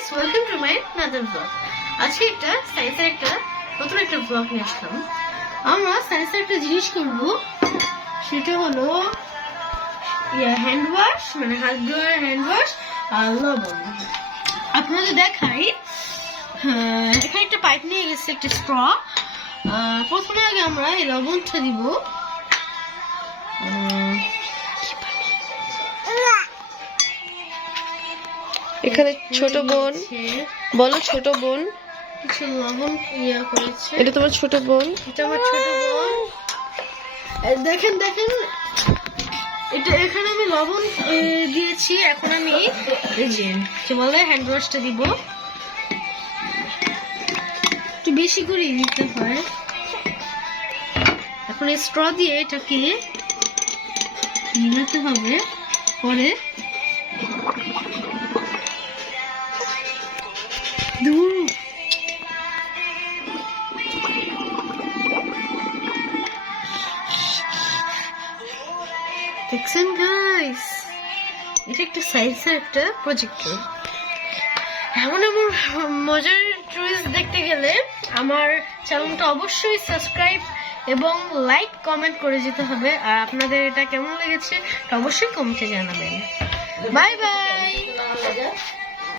Guys, welcome to my another blog. আজকে একটা সায়েন্সের নতুন একটা ব্লগ নিয়ে আসলাম। আমরা সায়েন্সের একটা জিনিস করব, সেটা হলো হ্যান্ড ওয়াশ, মানে হাত ধোয়ার হ্যান্ড ওয়াশ আর লবণ। আপনাদের দেখাই, এখানে একটা পাইপ নিয়ে গেছে, একটা স্ট্র। প্রথমে আগে আমরা এই লবণটা দিব। এখানে ছোট বোন, বলো ছোট বোন, কিছু লবণ করেছে। এটা তোমার ছোট বোন? এটা আমার ছোট বোন। দেখেন দেখেন, এটা এখানে আমি লবণ দিয়েছি। এখন আমি এই যে কি বলে হ্যান্ড ওয়াশটা দিব। একটু বেশি করে দিতে হয়। এখন এই স্ট্র দিয়ে এটাকে মিলাতে হবে। পরে দেখছেন গাইস, এটা একটা সায়েন্সের একটা প্রজেক্টর। এমন এমন মজার টুইস্ট দেখতে গেলে আমার চ্যানেলটা অবশ্যই সাবস্ক্রাইব এবং লাইক কমেন্ট করে যেতে হবে। আর আপনাদের এটা কেমন লেগেছে অবশ্যই কমেন্টে জানাবেন। Bye bye.